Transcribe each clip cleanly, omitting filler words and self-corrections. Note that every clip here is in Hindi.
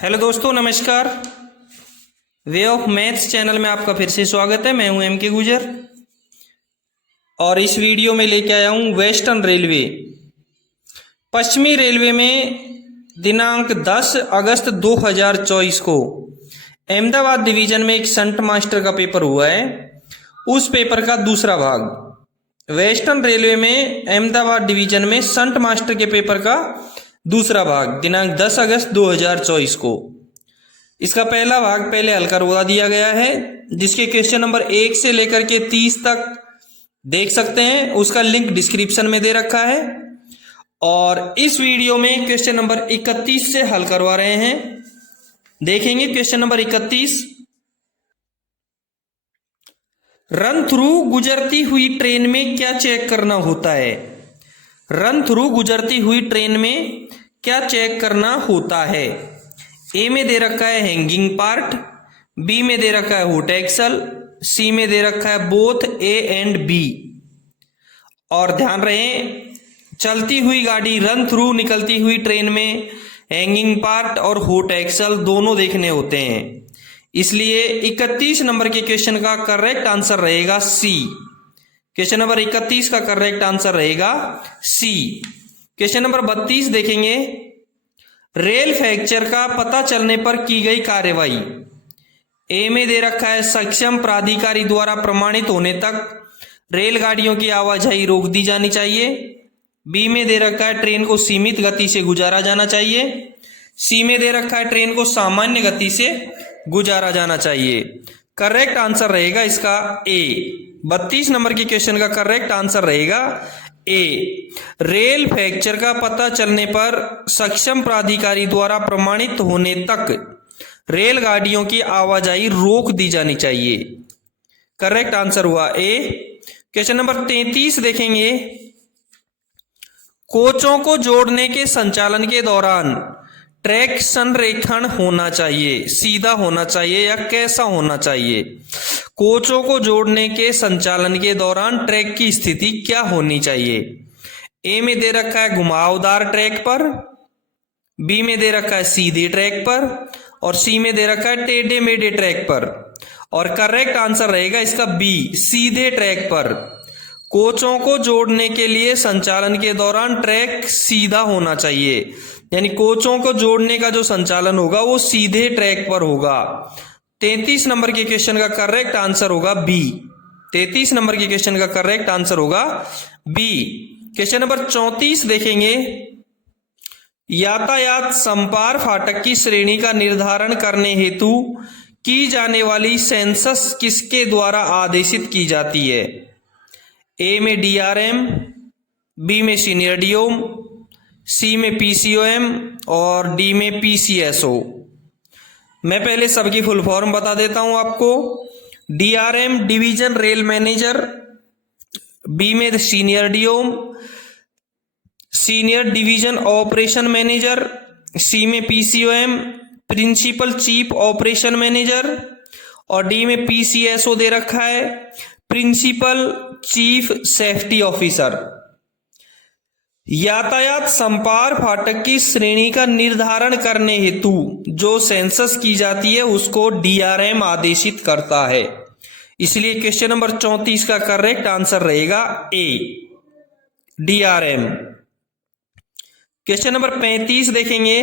हेलो दोस्तों, नमस्कार। वे ऑफ मैथ्स चैनल में आपका फिर से स्वागत है। मैं हूं एम के गुजर और इस वीडियो में लेके आया हूं वेस्टर्न रेलवे। पश्चिमी रेलवे में दिनांक 10 अगस्त 2024 को अहमदाबाद डिवीजन में एक शंट मास्टर का पेपर हुआ है। उस पेपर का दूसरा भाग वेस्टर्न रेलवे में अहमदाबाद डिवीजन में शंट मास्टर के पेपर का दूसरा भाग दिनांक 10 अगस्त 2024 को। इसका पहला भाग पहले हल करवा दिया गया है, जिसके क्वेश्चन नंबर 1 से लेकर के 30 तक देख सकते हैं। उसका लिंक डिस्क्रिप्शन में दे रखा है। और इस वीडियो में क्वेश्चन नंबर 31 से हल करवा रहे हैं। देखेंगे क्वेश्चन नंबर 31। रन थ्रू गुजरती हुई ट्रेन में क्या चेक करना होता है? रन थ्रू गुजरती हुई ट्रेन में क्या चेक करना होता है? ए में दे रखा है हैंगिंग पार्ट, बी में दे रखा है होट एक्सल, सी में दे रखा है बोथ ए एंड बी। और ध्यान रहे, चलती हुई गाड़ी रन थ्रू निकलती हुई ट्रेन में हैंगिंग पार्ट और होट एक्सल दोनों देखने होते हैं। इसलिए 31 नंबर के क्वेश्चन का करेक्ट आंसर रहेगा सी। क्वेश्चन नंबर 31 का करेक्ट आंसर रहेगा सी। क्वेश्चन नंबर 32 देखेंगे। रेल फ्रैक्चर का पता चलने पर की गई कार्यवाही। ए में दे रखा है सक्षम प्राधिकारी द्वारा प्रमाणित होने तक रेलगाड़ियों की आवाजाही रोक दी जानी चाहिए। बी में दे रखा है ट्रेन को सीमित गति से गुजारा जाना चाहिए। सी में दे रखा है ट्रेन को सामान्य गति से गुजारा जाना चाहिए। करेक्ट आंसर रहेगा इसका ए। 32 नंबर के क्वेश्चन का करेक्ट आंसर रहेगा ए। रेल फ्रैक्चर का पता चलने पर सक्षम प्राधिकारी द्वारा प्रमाणित होने तक रेलगाड़ियों की आवाजाही रोक दी जानी चाहिए। करेक्ट आंसर हुआ ए। क्वेश्चन नंबर 33 देखेंगे। कोचों को जोड़ने के संचालन के दौरान ट्रैक संरेखण होना चाहिए, सीधा होना चाहिए या कैसा होना चाहिए? कोचों को जोड़ने के संचालन के दौरान ट्रैक की स्थिति क्या होनी चाहिए? ए में दे रखा है घुमावदार ट्रैक पर, बी में दे रखा है सीधे ट्रैक पर और सी में दे रखा है टेढ़े मेढ़े ट्रैक पर। और करेक्ट आंसर रहेगा इसका बी, सीधे ट्रैक पर। कोचों को जोड़ने के लिए संचालन के दौरान ट्रैक सीधा होना चाहिए, यानी कोचों को जोड़ने का जो संचालन होगा वो सीधे ट्रैक पर होगा। 33 नंबर के क्वेश्चन का करेक्ट आंसर होगा बी। 33 नंबर के क्वेश्चन का करेक्ट आंसर होगा बी। क्वेश्चन नंबर 34 देखेंगे। यातायात संपार फाटक की श्रेणी का निर्धारण करने हेतु की जाने वाली सेंसस किसके द्वारा आदेशित की जाती है? ए में डीआरएम, बी में सीनियर डीओम, सी में पीसीओएम और डी में पीसीएसओ। मैं पहले सबकी फुल फॉर्म बता देता हूं आपको। DRM division rail manager, B में senior DOM, senior division operation manager, C में PCOM principal chief operation manager और डी में पीसीएसओ दे रखा है प्रिंसिपल चीफ सेफ्टी ऑफिसर। यातायात संपार फाटक की श्रेणी का निर्धारण करने हेतु जो सेंसस की जाती है उसको डीआरएम आदेशित करता है। इसलिए क्वेश्चन नंबर 34 का करेक्ट आंसर रहेगा ए, डीआरएम। क्वेश्चन नंबर 35 देखेंगे।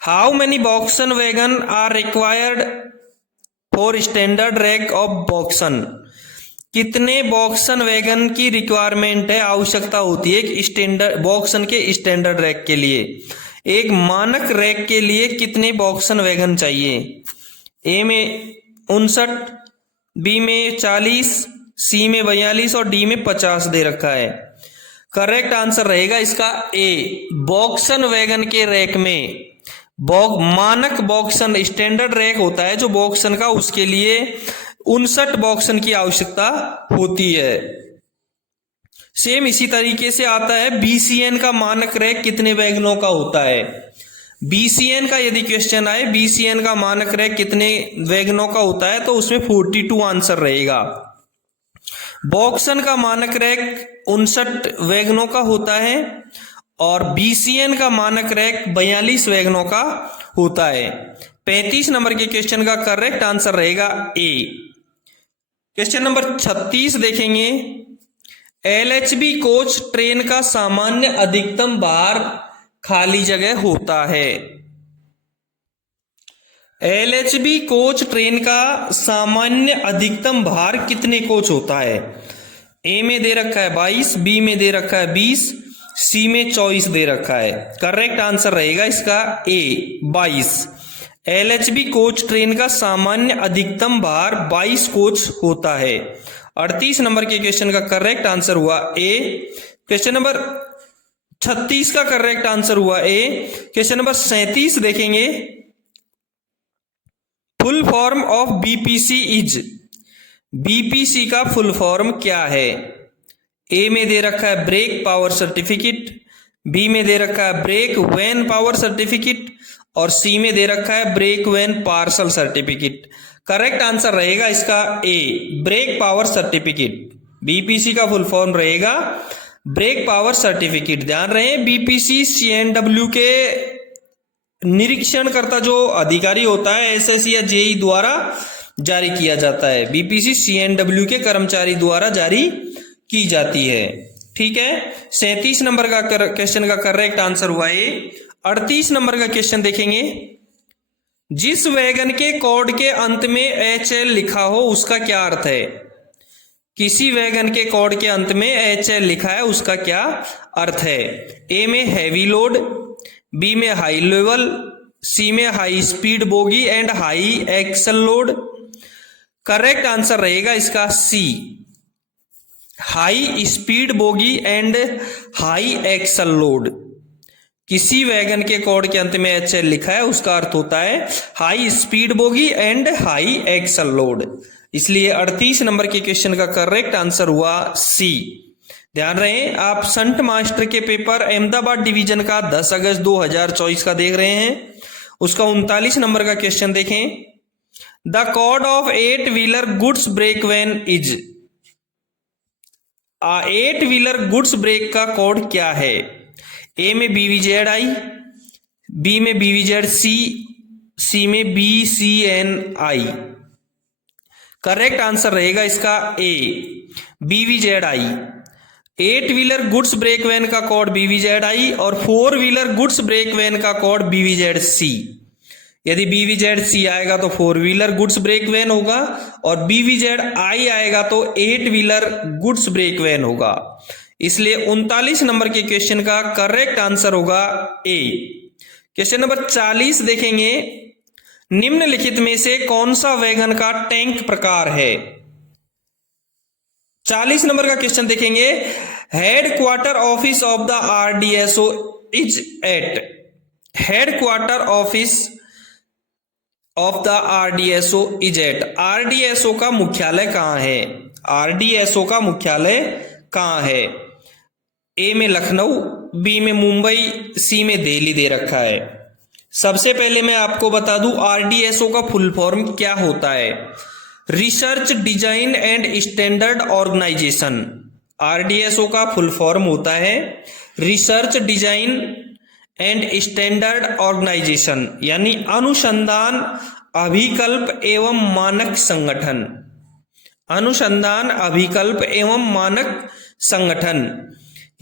How many BOXN wagon are required for standard rack of BOXN? कितने बॉक्सन वैगन की रिक्वायरमेंट है, आवश्यकता होती है एक स्टैंडर्ड बॉक्सन के स्टैंडर्ड रैक के लिए? एक मानक रैक के लिए कितने बॉक्सन वैगन चाहिए? ए में 59, बी में 40, सी में 42 और डी में 50 दे रखा है। करेक्ट आंसर रहेगा इसका ए। बॉक्सन वैगन के रैक में मानक बॉक्सन स्टैंडर्ड रैक होता है जो बॉक्सन का, उसके लिए 59 बॉक्सन की आवश्यकता होती है। सेम इसी तरीके से आता है बीसीएन का मानक रैक कितने वैगनों का होता है? बीसीएन का यदि क्वेश्चन आए बीसीएन का मानक रैक कितने वैगनों का होता है तो उसमें 42 आंसर रहेगा। बॉक्सन का मानक रैक 59 वैगनों का होता है और बीसीएन का मानक रैक 42 वैगनों का होता है। 35 नंबर के क्वेश्चन का करेक्ट आंसर रहेगा ए। क्वेश्चन नंबर 36 देखेंगे। एलएचबी कोच ट्रेन का सामान्य अधिकतम भार खाली जगह होता है। एलएचबी कोच ट्रेन का सामान्य अधिकतम भार कितने कोच होता है? ए में दे रखा है 22, बी में दे रखा है 20, सी में 24 दे रखा है। करेक्ट आंसर रहेगा इसका ए 22। एलएचबी कोच ट्रेन का सामान्य अधिकतम भार 22 कोच होता है। 38 नंबर के क्वेश्चन का करेक्ट आंसर हुआ ए। क्वेश्चन नंबर 36 का करेक्ट आंसर हुआ ए। क्वेश्चन नंबर 37 देखेंगे। Full form of BPC is, BPC का फुल फॉर्म क्या है? ए में दे रखा है ब्रेक पावर सर्टिफिकेट, बी में दे रखा है ब्रेक व्हेन पावर सर्टिफिकेट और सी में दे रखा है brake when parcel certificate. Correct answer रहेगा इसका A brake power certificate. BPC का फुल फॉर्म रहेगा ब्रेक पावर सर्टिफिकेट। ध्यान रहे बीपीसी सीएनडब्ल्यू के निरीक्षण करता जो अधिकारी होता है एसएससी या जेई द्वारा जारी किया जाता है। बीपीसी सीएनडब्ल्यू के कर्मचारी द्वारा जारी की जाती है। ठीक है। 37 नंबर का क्वेश्चन का करेक्ट आंसर हुआ ए। 38 नंबर का क्वेश्चन देखेंगे। जिस वैगन के कोड के अंत में एचएल लिखा हो उसका क्या अर्थ है? किसी वैगन के कोड के अंत में एचएल लिखा है उसका क्या अर्थ है? ए में हैवी लोड, बी में हाई लेवल, सी में high speed bogie and high axle load. Correct answer रहेगा इसका C high speed bogie and high axle load. किसी वैगन के कोड के अंत में एचएल लिखा है उसका अर्थ होता है high speed bogie and high axle load. इसलिए 38 नंबर के क्वेश्चन का करेक्ट आंसर हुआ सी। ध्यान रहे आप संट मास्टर के पेपर अहमदाबाद डिवीजन का 10 अगस्त 2024 का देख रहे हैं। उसका 39 नंबर का क्वेश्चन देखें। The code of 8 wheeler goods brake van is, 8 wheeler goods brake का कोड क्या है? ए में BVZI, बी में BVZC, सी में BCNI। करेक्ट आंसर रहेगा इसका A BVZI। 8 wheeler goods brake van का कोड BVZI और 4 व्हीलर गुड्स ब्रेक वैन का कोड BVZC। यदि BVZC आएगा तो 4 व्हीलर गुड्स ब्रेक वैन होगा और BVZI आएगा तो 8 व्हीलर गुड्स ब्रेक वैन होगा। इसलिए 39 नंबर के क्वेश्चन का करेक्ट आंसर होगा ए। क्वेश्चन नंबर 40 देखेंगे। निम्नलिखित में से कौन सा वैगन का टैंक प्रकार है? 40 नंबर का क्वेश्चन देखेंगे। Headquarter office of the RDSO is at, headquarter office of the RDSO is at. RDSO का मुख्यालय कहां है? आरडीएसओ का मुख्यालय कहां है? ए में लखनऊ, बी में मुंबई, सी में दिल्ली दे रखा है। सबसे पहले मैं आपको बता दूं आरडीएसओ का फुल फॉर्म क्या होता है। Research design and standard organisation. RDSO का फुल फॉर्म होता है research design and standard organisation, यानी अनुसंधान अभिकल्प एवं मानक संगठन। अनुसंधान अभिकल्प एवं मानक संगठन।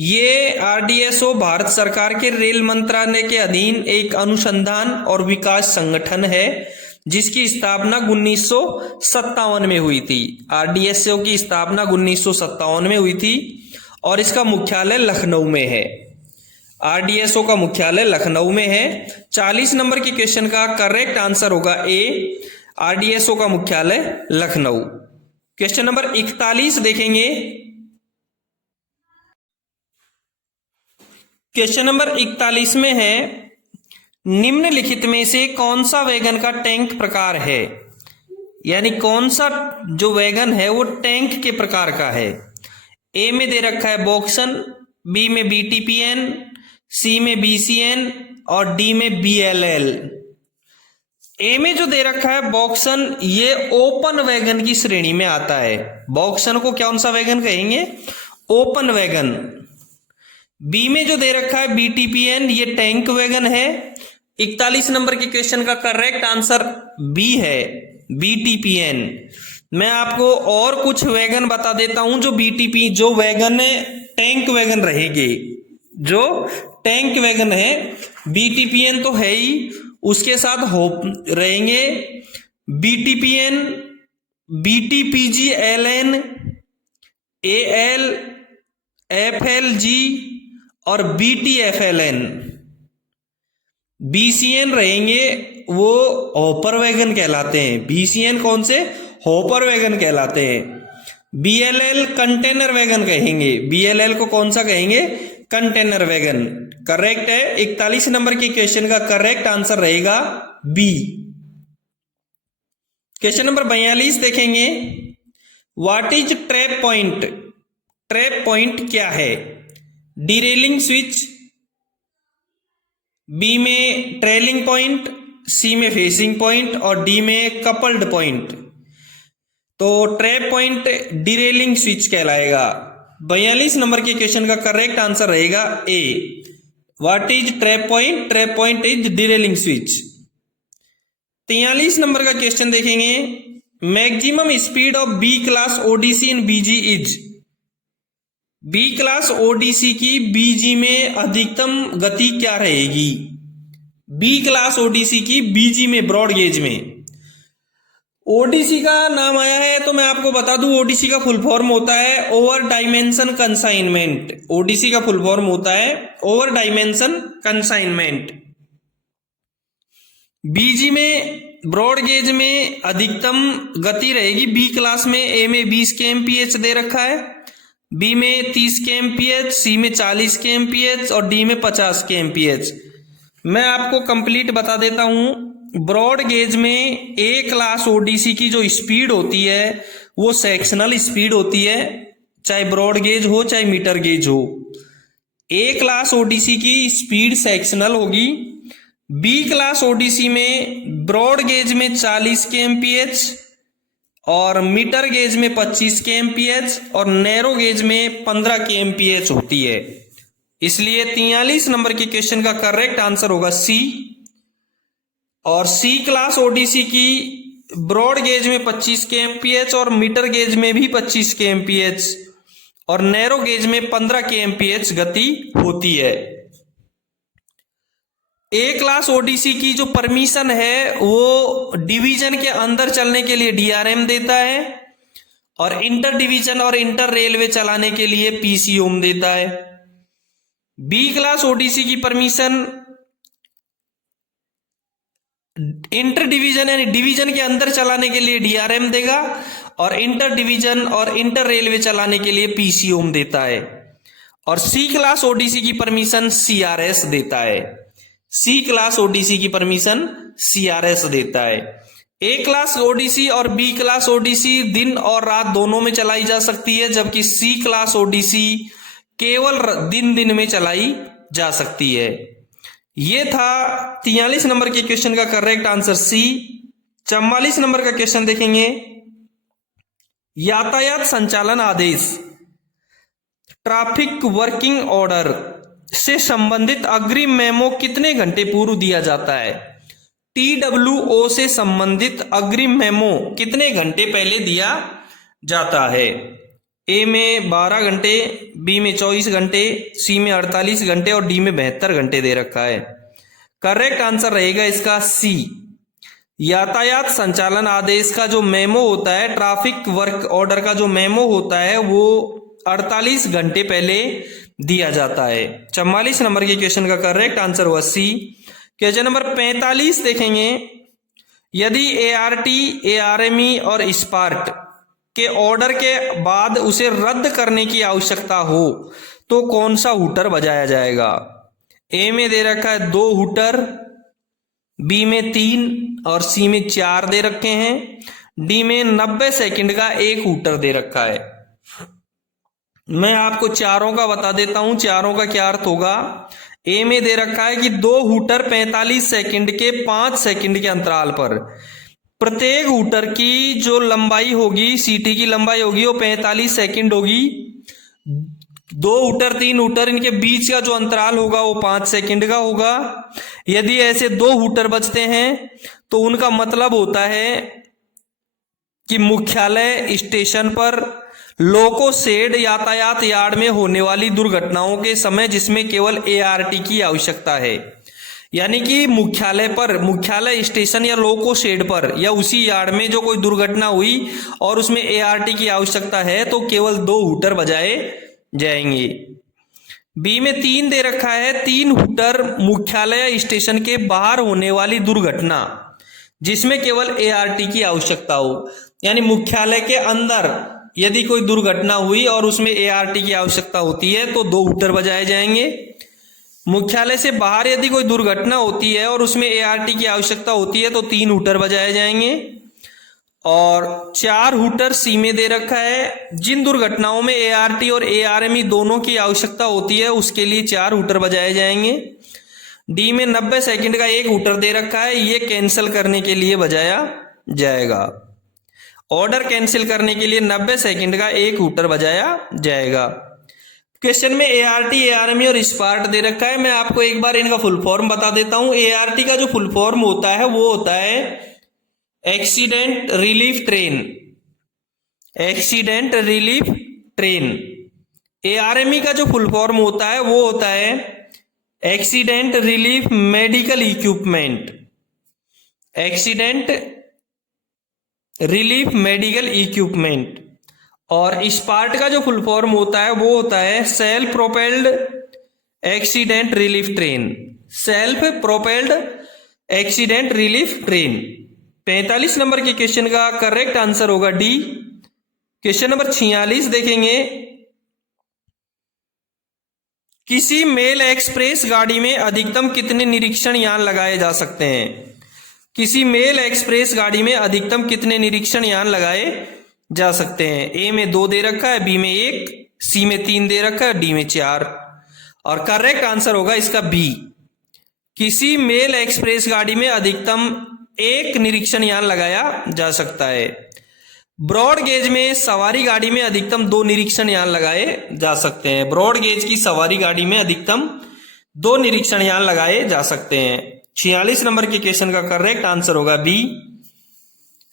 ये आरडीएसओ भारत सरकार के रेल मंत्रालय के अधीन एक अनुसंधान और विकास संगठन है जिसकी स्थापना 1957 में हुई थी। आरडीएसओ की स्थापना 1957 में हुई थी और इसका मुख्यालय लखनऊ में है। आरडीएसओ का मुख्यालय लखनऊ में है। 40 नंबर के क्वेश्चन का करेक्ट आंसर होगा ए, आरडीएसओ का मुख्यालय लखनऊ। क्वेश्चन नंबर 41 देखेंगे। क्वेश्चन नंबर 41 में है निम्नलिखित में से कौन सा वैगन का टैंक प्रकार है, यानी कौन सा जो वैगन है वो टैंक के प्रकार का है। ए में दे रखा है बॉक्सन, बी में BTPN, सी में BCN और डी में BLL। ए में जो दे रखा है बॉक्सन ये ओपन वैगन की श्रेणी में आता है। बॉक्सन को कौन सा वैगन कहेंगे? Open wagon. बी में जो दे रखा है BTPN ये टैंक वैगन है 41 नंबर के क्वेश्चन का करेक्ट आंसर बी है, BTPN। मैं आपको और कुछ वैगन बता देता हूं जो BTP, जो वैगन टैंक वैगन रहेंगे, जो टैंक वैगन है BTPN तो है ही, उसके साथ होप रहेंगे BTPN, BTPGLN, AL, FLG और BTFLN। BCN रहेंगे वो हॉपर वैगन कहलाते हैं। BCN कौन से? हॉपर वैगन कहलाते हैं। BLL कंटेनर वैगन कहेंगे। BLL को कौन सा कहेंगे? Container wagon. करेक्ट है। 41 नंबर के क्वेश्चन का करेक्ट आंसर रहेगा बी। क्वेश्चन नंबर 42 देखेंगे। What is trap point? Trap point क्या है? डीरेलिंग स्विच, बी में ट्रेलिंग पॉइंट, सी में फेसिंग पॉइंट और डी में कपल्ड पॉइंट। तो ट्रैप पॉइंट डीरेलिंग स्विच कहलाएगा। 42 नंबर के क्वेश्चन का करेक्ट आंसर रहेगा A. What is trap point? Trap point is derailing switch. 43 number का क्वेश्चन देखेंगे। Maximum speed of B class Odissi in BG is. B class ODC की बीजी में अधिकतम गति क्या रहेगी? बी क्लास ओडीसी की बीजी में, ब्रॉड गेज में। ओडीसी का नाम आया है तो मैं आपको बता दूं, ओडीसी का फुल फॉर्म होता है ओवर डायमेंशन कंसाइनमेंट। ओडीसी का फुल फॉर्म होता है ओवर डायमेंशन कंसाइनमेंट। बीजी में, ब्रॉड गेज में अधिकतम गति रहेगी बी क्लास में। ए में 20 kmph दे रखा है, बी में 30 kmph, सी में 40 kmph और डी में 50 kmph। मैं आपको कंप्लीट बता देता हूं। ब्रॉड गेज में ए क्लास ओडीसी की जो स्पीड होती है वो सेक्शनल स्पीड होती है, चाहे ब्रॉड गेज हो चाहे मीटर गेज हो। ए क्लास ओडीसी की स्पीड सेक्शनल होगी। बी क्लास ओडीसी में ब्रॉड गेज में 40 kmph और मीटर गेज में 25 kmph और नैरो गेज में 15 kmph होती है। इसलिए 43 नंबर के क्वेश्चन का करेक्ट आंसर होगा सी। और सी क्लास ओडीसी की ब्रॉड गेज में 25 kmph और मीटर गेज में भी 25 kmph और नैरो गेज में 15 kmph गति होती है। ए क्लास ओडीसी की जो परमिशन है वो डिवीजन के अंदर चलने के लिए डीआरएम देता है और इंटर डिवीजन और इंटर रेलवे चलाने के लिए पीसीओम देता है। बी क्लास ओडीसी की परमिशन इंटर डिवीजन यानी डिवीजन के अंदर चलाने के लिए डीआरएम देगा और इंटर डिवीजन और इंटर रेलवे चलाने के लिए पीसीओम देता है। और सी क्लास ओडीसी की परमिशन सीआरएस देता है। सी क्लास ओडीसी की परमिशन सीआरएस देता है। ए क्लास ओडीसी और बी क्लास ओडीसी दिन और रात दोनों में चलाई जा सकती है, जबकि सी क्लास ओडीसी केवल दिन में चलाई जा सकती है। ये था 43 नंबर के क्वेश्चन का करेक्ट आंसर सी। 44 नंबर का क्वेश्चन देखेंगे। यातायात संचालन आदेश, ट्रैफिक वर्किंग ऑर्डर से संबंधित अग्रिम मेमो कितने घंटे पूर्व दिया जाता है? TWO से संबंधित अग्रिम मेमो कितने घंटे पहले दिया जाता है? ए में 12 घंटे, बी में 24 घंटे, सी में 48 घंटे और डी में 72 घंटे दे रखा है। करेक्ट आंसर रहेगा इसका सी। यातायात संचालन आदेश का जो मेमो होता है, ट्रैफिक वर्क ऑर्डर का जो मेमो होता है वो 48 घंटे पहले दिया जाता है। 44 नंबर के क्वेश्चन का करेक्ट आंसर हुआ सी। क्वेश्चन नंबर 45 देखेंगे। यदि एआरटी, एआरएमई और स्पार्ट के ऑर्डर के बाद उसे रद्द करने की आवश्यकता हो तो कौन सा हूटर बजाया जाएगा? ए में दे रखा है 2 हूटर, बी में 3 और सी में 4 दे रखे हैं, डी में 90 सेकंड का 1 हूटर दे रखा है। मैं आपको चारों का बता देता हूं, चारों का क्या अर्थ होगा। ए में दे रखा है कि 2 हूटर 45 सेकंड के 5 सेकंड के अंतराल पर, प्रत्येक हूटर की जो लंबाई होगी, सीटी की लंबाई होगी वो 45 सेकंड होगी। 2 हूटर 3 हूटर इनके बीच का जो अंतराल होगा वो 5 सेकंड का होगा। यदि ऐसे 2 हूटर बजते हैं तो उनका मतलब होता है कि मुख्यालय स्टेशन पर लोको शेड यातायात यार्ड में होने वाली दुर्घटनाओं के समय जिसमें केवल एआरटी की आवश्यकता है। यानी कि मुख्यालय स्टेशन या लोको शेड पर या उसी यार्ड में जो कोई दुर्घटना हुई और उसमें एआरटी की आवश्यकता है तो केवल 2 हूटर बजाए जाएंगे। बी में 3 दे रखा है, 3 हूटर मुख्यालय स्टेशन के बाहर होने वाली दुर्घटना जिसमें केवल एआरटी की आवश्यकता हो। यानी मुख्यालय के अंदर यदि कोई दुर्घटना हुई और उसमें एआरटी की आवश्यकता होती है तो 2 हूटर बजाए जाएंगे। मुख्यालय से बाहर यदि कोई दुर्घटना होती है और उसमें एआरटी की आवश्यकता होती है तो 3 हूटर बजाए जाएंगे। और 4 हूटर सी में दे रखा है, जिन दुर्घटनाओं में एआरटी और एआरएमई दोनों की आवश्यकता होती है उसके लिए 4 हूटर बजाए जाएंगे। डी में 90 सेकंड का 1 हूटर दे रखा है, ये कैंसिल करने के लिए बजाया जाएगा। ऑर्डर कैंसिल करने के लिए 90 सेकंड का 1 हूटर बजाया जाएगा। क्वेश्चन में एआरटी, एआरएमई और स्पार्ट दे रखा है। मैं आपको एक बार इनका फुल फॉर्म बता देता हूं। एआरटी का जो फुल फॉर्म होता है वो होता है accident relief train, accident relief train. ARME का जो फुल फॉर्म होता है वो होता है accident relief medical equipment, accident relief medical equipment. और स्पार्ट का जो फुल फॉर्म होता है वो होता है self propelled accident relief train, self propelled accident relief train. 45 number के क्वेश्चन का करेक्ट आंसर होगा डी। क्वेश्चन नंबर 46 देखेंगे, किसी मेल एक्सप्रेस गाड़ी में अधिकतम कितने निरीक्षण यान लगाए जा सकते हैं? किसी मेल एक्सप्रेस गाड़ी में अधिकतम कितने निरीक्षण यान लगाए जा सकते हैं? ए में 2 दे रखा है, बी में 1, सी में 3 दे रखा है, डी में 4। और करेक्ट आंसर होगा इसका बी। किसी मेल एक्सप्रेस गाड़ी में अधिकतम 1 निरीक्षण यान लगाया जा सकता है। ब्रॉड गेज में सवारी गाड़ी में अधिकतम 2 निरीक्षण यान लगाए जा सकते हैं। ब्रॉड गेज की सवारी गाड़ी में अधिकतम 2 निरीक्षण यान लगाए जा सकते हैं। 46 नंबर के क्वेश्चन का करेक्ट आंसर होगा बी।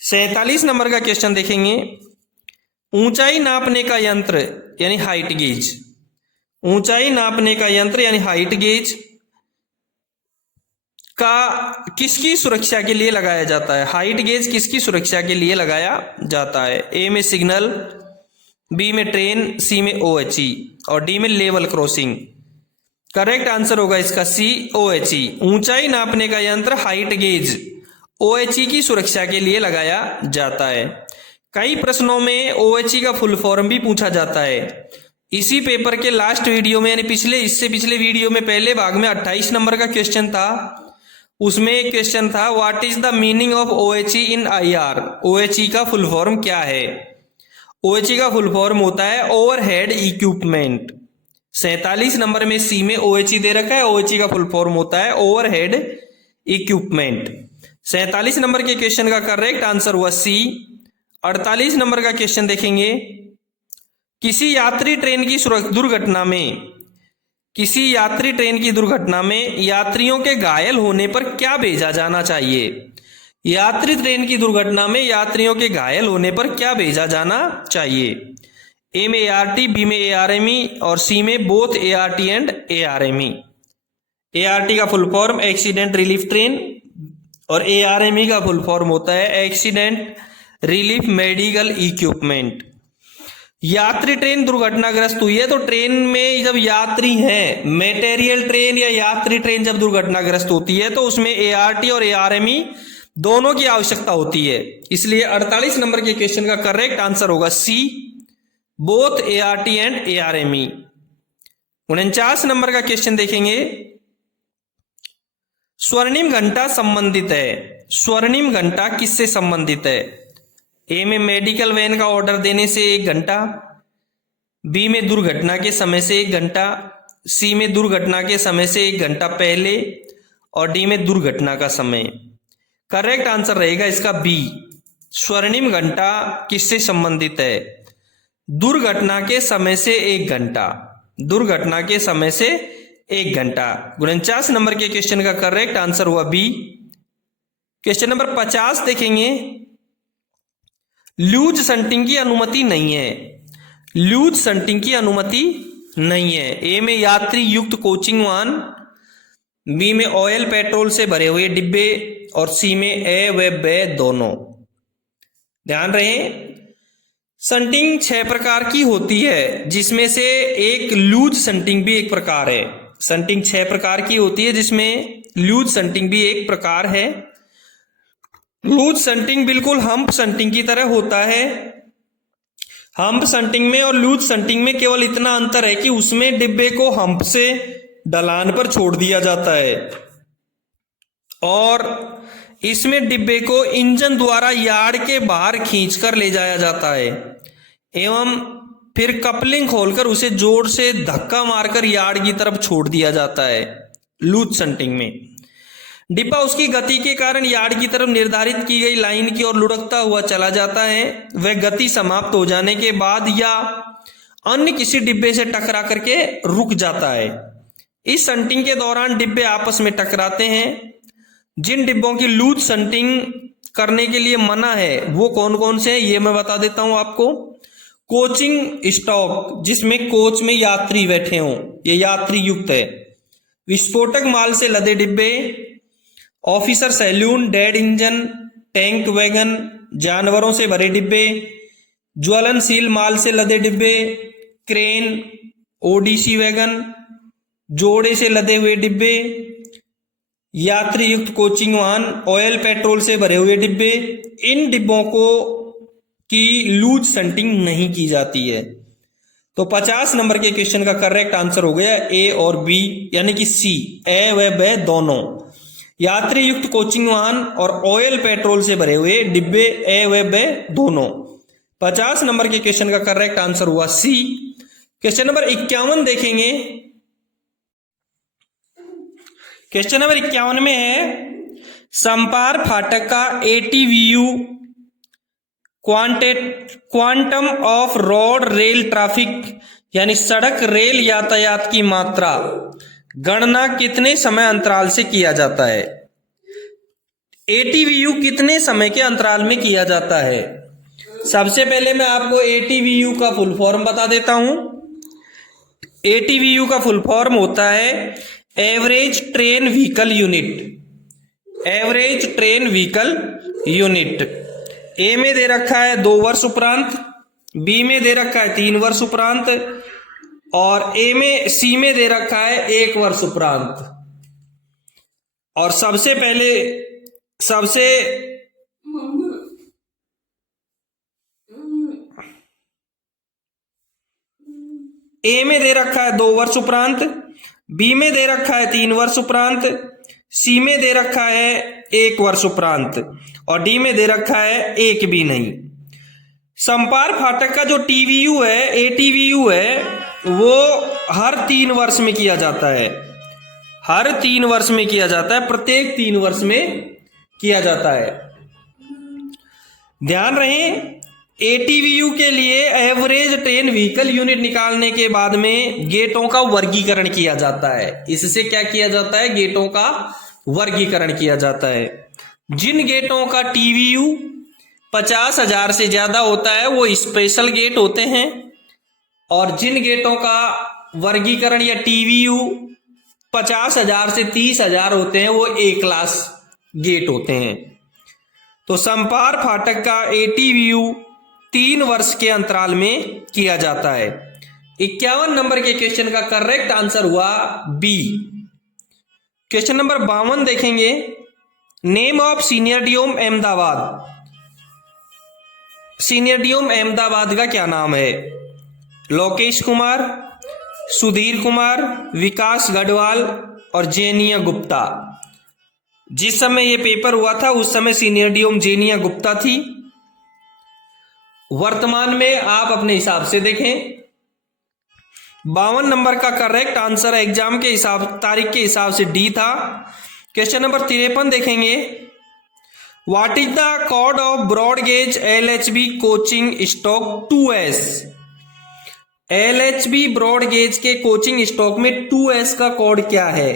47 नंबर का क्वेश्चन देखेंगे, ऊंचाई नापने का यंत्र यानी हाइट गेज, ऊंचाई नापने का यंत्र यानी हाइट गेज का किसकी सुरक्षा के लिए लगाया जाता है? हाइट गेज किसकी सुरक्षा के लिए लगाया जाता है? ए में सिग्नल, बी में ट्रेन, सी में ओएचई और डी में लेवल क्रॉसिंग। करेक्ट आंसर होगा इसका सी, ओएचई। ऊंचाई नापने का यंत्र हाइट गेज ओएचई की सुरक्षा के लिए लगाया जाता है। कई प्रश्नों में ओएचई का फुल फॉर्म भी पूछा जाता है। इसी पेपर के लास्ट वीडियो में यानी इससे पिछले वीडियो में पहले भाग में 28 नंबर का क्वेश्चन था, उसमें एक क्वेश्चन था what is the meaning of OHE in IR? OHE का फुल फॉर्म क्या है? ओएचई का फुल फॉर्म होता है ओवरहेड इक्विपमेंट। 47 नंबर में सी में ओएचई दे रखा है, ओएचई का फुल फॉर्म होता है ओवरहेड इक्विपमेंट। 47 नंबर के क्वेश्चन का करेक्ट आंसर हुआ सी। 48 नंबर का क्वेश्चन देखेंगे, किसी यात्री ट्रेन की दुर्घटना में, किसी यात्री ट्रेन की दुर्घटना में यात्रियों के घायल होने पर क्या भेजा जाना चाहिए? यात्री ट्रेन की दुर्घटना में यात्रियों के घायल होने पर क्या भेजा जाना चाहिए? ए में एआरटी, बी में एआरएमई और सी में both ART and ARME. ART का full form accident relief train और एआरएमई का फुल फॉर्म होता है एक्सीडेंट रिलीफ मेडिकल इक्विपमेंट। यात्री ट्रेन दुर्घटनाग्रस्त हुई है तो ट्रेन में जब यात्री हैं, मटेरियल ट्रेन या यात्री ट्रेन जब दुर्घटनाग्रस्त होती है तो उसमें एआरटी और एआरएमई दोनों की आवश्यकता होती है। इसलिए 48 नंबर के क्वेश्चन का करेक्ट आंसर होगा सी, both ART and ARME. 49 number का क्वेश्चन देखेंगे, स्वर्णिम घंटा संबंधित है। स्वर्णिम घंटा किससे संबंधित है? ए में मेडिकल वैन का ऑर्डर देने से 1 घंटा, बी में दुर्घटना के समय से 1 घंटा, सी में दुर्घटना के समय से 1 घंटा पहले और डी में दुर्घटना का समय। करेक्ट आंसर रहेगा इसका बी। स्वर्णिम घंटा किससे संबंधित है? दुर्घटना के समय से 1 घंटा, दुर्घटना के समय से 1 घंटा। 49 नंबर के क्वेश्चन का करेक्ट आंसर हुआ बी। क्वेश्चन नंबर 50 देखेंगे। लूज संटिंग की अनुमति नहीं है। लूज संटिंग की अनुमति नहीं है। ए में यात्री युक्त कोचिंग वाहन, बी में ऑयल पेट्रोल से भरे हुए डिब्बे और सी में ए व बे दोनों। ध्यान रहे, संटिंग 6 प्रकार की होती है जिसमें से एक लूज संटिंग भी एक प्रकार है। संटिंग 6 प्रकार की होती है जिसमें लूज संटिंग भी एक प्रकार है। लूज संटिंग बिल्कुल हम्प संटिंग की तरह होता है। हम्प संटिंग में और लूज संटिंग में केवल इतना अंतर है कि उसमें डिब्बे को हम्प से ढलान पर छोड़ दिया जाता है और इसमें डिब्बे को इंजन द्वारा यार्ड के बाहर खींचकर ले जाया जाता है एवं फिर कपलिंग खोलकर उसे जोर से धक्का मारकर यार्ड की तरफ छोड़ दिया जाता है। लूज संटिंग में डिब्बा उसकी गति के कारण यार्ड की तरफ निर्धारित की गई लाइन की ओर लुढ़कता हुआ चला जाता है। वह गति समाप्त हो जाने के बाद या अन्य किसी डिब्बे से टकरा करके रुक जाता है। इस संटिंग के दौरान डिब्बे आपस में टकराते हैं। जिन डिब्बों की लूज संटिंग करने के लिए मना है वो कौन कौन से हैं ये मैं बता देता हूं आपको। कोचिंग स्टॉक, जिसमें कोच में यात्री बैठे हों, ये यात्री युक्त है। विस्फोटक माल से लदे डिब्बे, officer saloon, dead engine, tank wagon, जानवरों से भरे डिब्बे, ज्वलनशील माल से लदे डिब्बे, क्रेन, ओडीसी वैगन, जोड़े से लदे हुए डिब्बे, यात्री युक्त कोचिंग वाहन, ऑयल पेट्रोल से भरे हुए डिब्बे, इन डिब्बों को की लूज संटिंग नहीं की जाती है। तो 50 नंबर के क्वेश्चन का करेक्ट आंसर हो गया ए और बी, यानी कि सी, ए व ब दोनों। यात्री युक्त कोचिंग वाहन और ऑयल पेट्रोल से भरे हुए डिब्बे, ए व ब दोनों। 50 नंबर के क्वेश्चन का करेक्ट आंसर हुआ सी। क्वेश्चन नंबर 51 देखेंगे। क्वेश्चन नंबर 51 में है समपार फाटक का ATVU quantum of road rail traffic यानी सड़क रेल यातायात की मात्रा गणना कितने समय अंतराल से किया जाता है। एटीवीयू कितने समय के अंतराल में किया जाता है। सबसे पहले मैं आपको एटीवीयू का फुल फॉर्म बता देता हूं। एटीवीयू का फुल फॉर्म होता है average train vehicle unit. Average train vehicle unit. A में दे रखा है 2 वर्ष उपरांत, बी में दे रखा है 3 वर्ष उपरांत और सी में दे रखा है 1 वर्ष उपरांत। और सबसे पहले ए में दे रखा है 2 वर्ष उपरांत, बी में दे रखा है 3 वर्ष उपरांत, सी में दे रखा है 1 वर्ष उपरांत और डी में दे रखा है 1 भी नहीं। समपार फाटक का जो टीवीयू है, एटीवीयू है, वो हर 3 वर्ष में किया जाता है। हर 3 वर्ष में किया जाता है, प्रत्येक 3 वर्ष में किया जाता है। ध्यान रहे, एटीवीयू के लिए एवरेज ट्रेन व्हीकल यूनिट निकालने के बाद में गेटों का वर्गीकरण किया जाता है। इससे क्या किया जाता है, गेटों का वर्गीकरण किया जाता है। जिन गेटों का टीवीयू 50,000 से ज्यादा होता है वो स्पेशल गेट होते हैं और जिन गेटों का वर्गीकरण या टीवीयू 50,000 से 30,000 होते हैं वो ए क्लास गेट होते हैं। तो समपार फाटक का एटीवीयू 3 वर्ष के अंतराल में किया जाता है। 51 नंबर के क्वेश्चन का करेक्ट आंसर हुआ बी। क्वेश्चन नंबर 52 देखेंगे। Name of senior DOM Ahmedabad. Senior DOM Ahmedabad का क्या नाम है। लोकेश कुमार, सुधीर कुमार, विकास गढ़वाल और जेनिया गुप्ता। जिस समय ये पेपर हुआ था उस समय सीनियरडियम जेनिया गुप्ता थी। वर्तमान में आप अपने हिसाब से देखें। 52 नंबर का करेक्ट आंसर एग्जाम के हिसाब तारीख के हिसाब से डी था। क्वेश्चन नंबर 53 देखेंगे। What is the code of broad gauge LHB coaching stock 2S। LHB broad gauge के कोचिंग स्टॉक में 2S का कोड क्या है?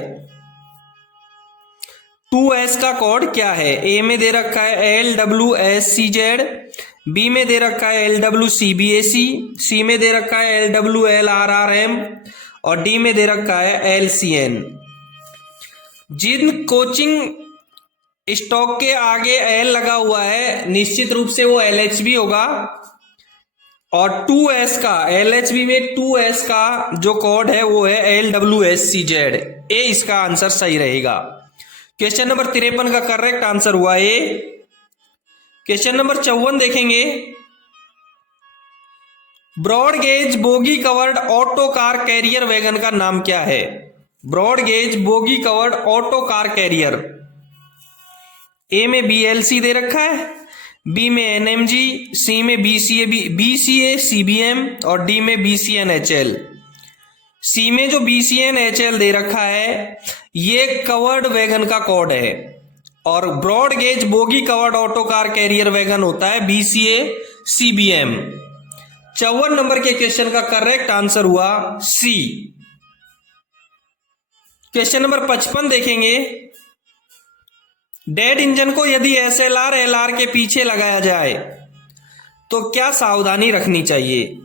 2S का कोड क्या है? ए में दे रखा है LWSCZ, बी में दे रखा है LWCBAC, सी में दे रखा है LWLRRM और डी में दे रखा है LCN। जिन कोचिंग स्टॉक के आगे L लगा हुआ है निश्चित रूप से वो LHB होगा, और 2S का LHB में 2S का जो कोड है वो है LWSCZ। ए इसका आंसर सही रहेगा। क्वेश्चन नंबर 53 का करेक्ट आंसर हुआ ए। क्वेश्चन नंबर 54 देखेंगे। Broad gauge bogie covered auto car carrier wagon का नाम क्या है? Broad gauge bogie covered auto car carrier. A में BLC दे रखा है, बी में NMG, सी में BCA CBM और डी में BCNHL। सी में जो BCNHL दे रखा है ये कवर्ड वैगन का कोड है, और broad gauge bogie covered auto car carrier wagon होता है BCA CBM। 54 नंबर के क्वेश्चन का करेक्ट आंसर हुआ सी। क्वेश्चन नंबर 55 देखेंगे। डेड इंजन को यदि SLR LR के पीछे लगाया जाए तो क्या सावधानी रखनी चाहिए?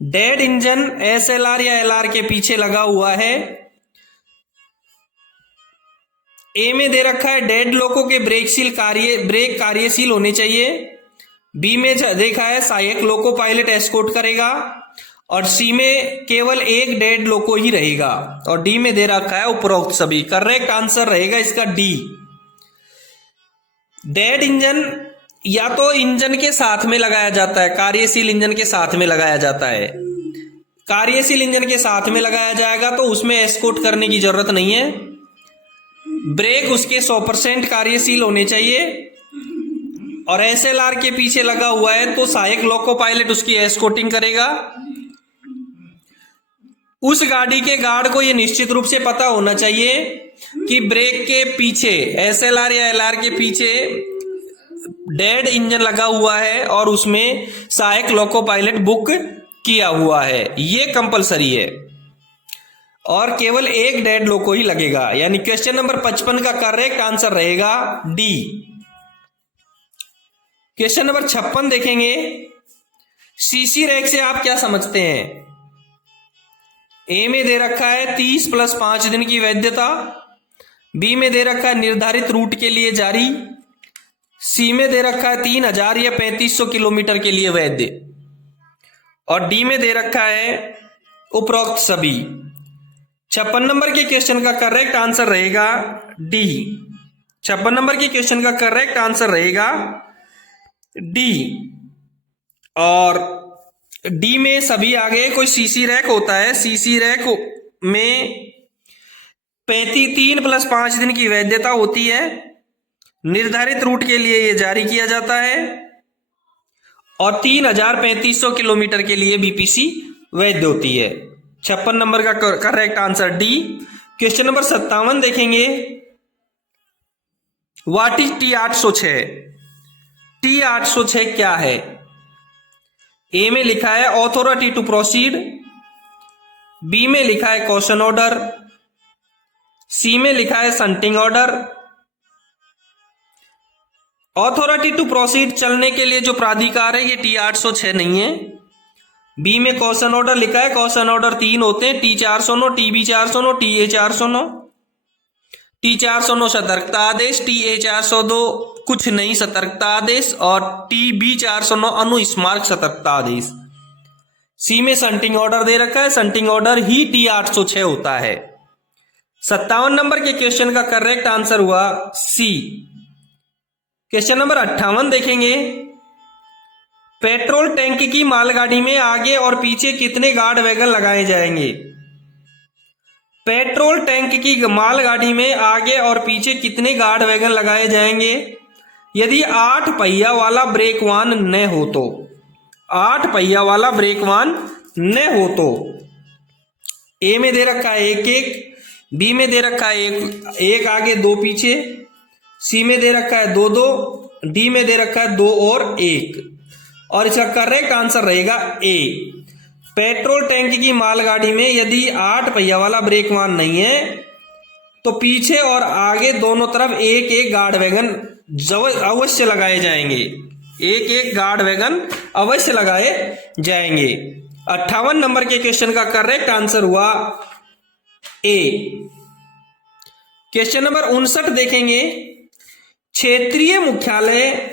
डेड इंजन SLR या LR के पीछे लगा हुआ है। ए में दे रखा है डेड लोको के ब्रेक कार्यशील होने चाहिए, बी में देखा है सहायक लोको पायलट एस्कॉर्ट करेगा, और सी में केवल एक डेड लोको ही रहेगा, और डी में दे रखा है उपरोक्त सभी। करेक्ट आंसर रहेगा इसका डी। डेड इंजन या तो इंजन के साथ में लगाया जाता है, कार्यशील इंजन के साथ में लगाया जाता है। कार्यशील इंजन के साथ में लगाया जाएगा तो उसमें एस्कॉर्ट करने की जरूरत नहीं है। ब्रेक उसके 100% कार्यशील होने चाहिए, और SLR के पीछे लगा हुआ है तो सहायक लोको पायलट उसकी एस्कॉर्टिंग करेगा। उस गाड़ी के गार्ड को यह निश्चित रूप से पता होना चाहिए कि ब्रेक के पीछे SLR या LR के पीछे डेड इंजन लगा हुआ है और उसमें सहायक लोको पायलट बुक किया हुआ है, ये कंपलसरी है, और केवल एक डेड लोको ही लगेगा। यानी क्वेश्चन नंबर 55 का करेक्ट आंसर रहेगा डी। क्वेश्चन नंबर 56 देखेंगे। CC रैक से आप क्या समझते हैं? ए में दे रखा है 30 + 5 दिन की वैधता, बी में दे रखा है निर्धारित रूट के लिए जारी, सी में दे रखा है 3000 या 3500 किलोमीटर के लिए वैध, और डी में दे रखा है उपरोक्त सभी। 56 नंबर के क्वेश्चन का करेक्ट आंसर रहेगा डी। 56 नंबर के क्वेश्चन का करेक्ट आंसर रहेगा डी, और डी में सभी आगे कोई CC रैक होता है। CC रैक में 3 + 5 दिन की वैधता होती है, निर्धारित रूट के लिए यह जारी किया जाता है, और 3500 किलोमीटर के लिए BPC वैध होती है। 56 नंबर का correct answer D. Question number 57 देखेंगे। What is T806? T806 क्या है? ए में लिखा है ऑथोरिटी टू प्रोसीड, बी में लिखा है कॉशन ऑर्डर, सी में लिखा है संटिंग ऑर्डर। ऑथोरिटी टू प्रोसीड चलने के लिए जो प्राधिकार है ये T806 नहीं है। बी में कॉशन ऑर्डर लिखा है, कॉशन ऑर्डर 3 होते हैं, T409, TB409, TA409। T409 सतर्कता आदेश, TA402 कुछ नहीं सतर्कता आदेश, और TB409 अनुस्मारक सतर्कता आदेश। सी में संटिंग ऑर्डर दे रखा है, संटिंग ऑर्डर ही T806 होता है। 57 नंबर के क्वेश्चन का करेक्ट आंसर हुआ सी। क्वेश्चन नंबर 58 देखेंगे। पेट्रोल टैंक की मालगाड़ी में आगे और पीछे कितने गार्ड वैगन लगाए जाएंगे? पेट्रोल टैंक की मालगाड़ी में आगे और पीछे कितने गार्ड वैगन लगाए जाएंगे? यदि 8 पहिया वाला ब्रेक वाहन न हो तो, 8 पहिया वाला ब्रेक वाहन न हो तो। ए में दे रखा है 1-1, बी में दे रखा है 1 आगे 2 पीछे, सी में दे रखा है 2-2, डी में दे रखा है 2 और 1, और इसका करेक्ट आंसर रहेगा ए। पेट्रोल टैंक की मालगाड़ी में यदि 8 पहिया वाला ब्रेक वाहन नहीं है तो पीछे और आगे दोनों तरफ एक एक गार्ड वैगन अवश्य लगाए जाएंगे। एक एक गार्ड वैगन अवश्य लगाए जाएंगे। 58 नंबर के क्वेश्चन का करेक्ट आंसर हुआ ए। क्वेश्चन नंबर 59 देखेंगे। क्षेत्रीय मुख्यालय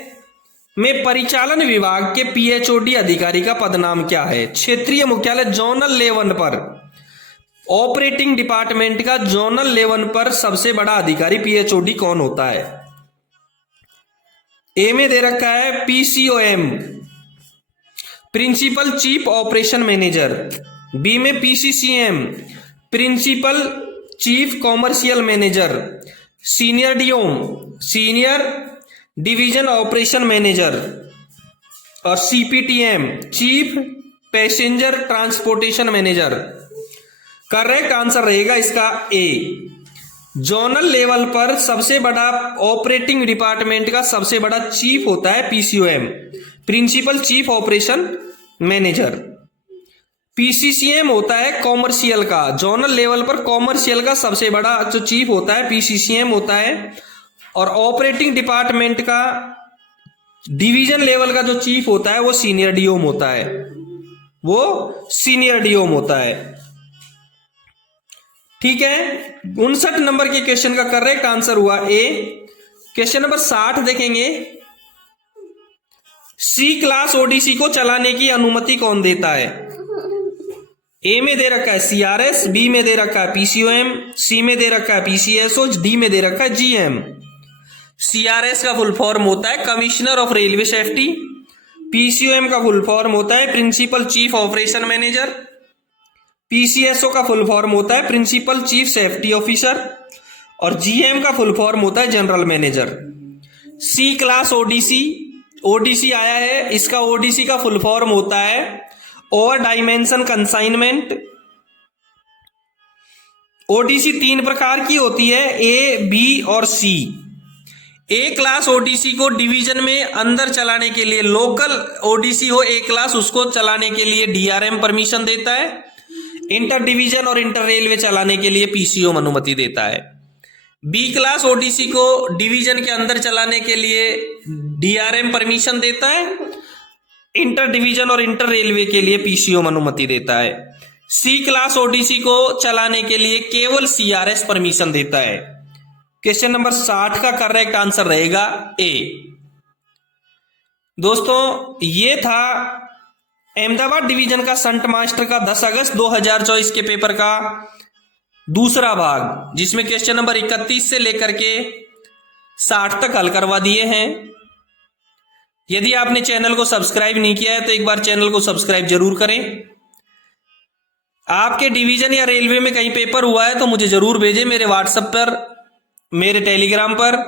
में परिचालन विभाग के पीएचओडी अधिकारी का पदनाम क्या है? क्षेत्रीय मुख्यालय जोनल लेवल पर, ऑपरेटिंग डिपार्टमेंट का जोनल लेवल पर सबसे बड़ा अधिकारी पीएचओडी कौन होता है? ए में दे रखा है PCOM, principal chief operation manager. B में PCCM, principal chief commercial manager. Senior DOM, senior division operation manager. और CPTM, chief passenger transportation manager. Correct answer रहेगा इसका ए। जोनल लेवल पर सबसे बड़ा ऑपरेटिंग डिपार्टमेंट का सबसे बड़ा चीफ होता है PCOM, principal chief operation manager. PCCM होता है कॉमर्शियल का, जोनल लेवल पर कॉमर्शियल का सबसे बड़ा जो चीफ होता है पीसीसीएम होता है। और ऑपरेटिंग डिपार्टमेंट का डिवीजन लेवल का जो चीफ होता है वो सीनियर डीओम होता है, वो सीनियर डीओम होता है। ठीक है, 59 नंबर के क्वेश्चन का करेक्ट आंसर हुआ ए। क्वेश्चन नंबर 60 देखेंगे। सी क्लास ओडीसी को चलाने की अनुमति कौन देता है? ए में दे रखा है सीआरएस, बी में दे रखा है पीसीओएम, सी में दे रखा है पीसीएसओ, डी में दे रखा है जीएम। सीआरएस का फुल फॉर्म होता है कमिश्नर ऑफ रेलवे सेफ्टी। पीसीओएम का फुल फॉर्म होता है प्रिंसिपल चीफ ऑपरेशन मैनेजर। पीसीएसओ का फुल फॉर्म होता है प्रिंसिपल चीफ सेफ्टी ऑफिसर। और जीएम का फुल फॉर्म होता है जनरल मैनेजर। सी क्लास ओडीसी, ओडीसी आया है, इसका ओडीसी का फुल फॉर्म होता है ओवर डायमेंशन कंसाइनमेंट। ओडीसी 3 प्रकार की होती है, ए, बी और सी। ए क्लास ओडीसी को डिवीजन में अंदर चलाने के लिए, लोकल ओडीसी हो ए क्लास, उसको चलाने के लिए डीआरएम परमिशन देता है। इंटर डिवीजन और इंटर रेलवे चलाने के लिए पीसीओ अनुमति देता है। बी क्लास ओडीसी को डिवीजन के अंदर चलाने के लिए डीआरएम परमिशन देता है। इंटर डिवीजन और इंटर रेलवे के लिए पीसीओ अनुमति देता है। सी क्लास ओडीसी को चलाने के लिए केवल सीआरएस परमिशन देता है। क्वेश्चन नंबर 60 का करेक्ट आंसर रहेगा ए। दोस्तों ये था अहमदाबाद डिवीजन का संट मास्टर का 10 अगस्त 2024 के पेपर का दूसरा भाग, जिसमें क्वेश्चन नंबर 31 से लेकर के 60 तक हल करवा दिए हैं। यदि आपने चैनल को सब्सक्राइब नहीं किया है तो एक बार चैनल को सब्सक्राइब जरूर करें। आपके डिवीजन या रेलवे में कहीं पेपर हुआ है तो मुझे जरूर भेजें मेरे व्हाट्सएप पर, मेरे टेलीग्राम पर।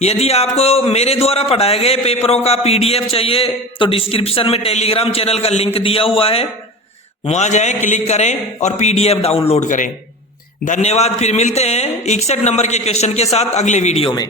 यदि आपको मेरे द्वारा पढ़ाए गए पेपरों का पीडीएफ चाहिए तो डिस्क्रिप्शन में टेलीग्राम चैनल का लिंक दिया हुआ है, वहां जाएं, क्लिक करें और पीडीएफ डाउनलोड करें। धन्यवाद। फिर मिलते हैं 61 नंबर के क्वेश्चन के साथ अगले वीडियो में।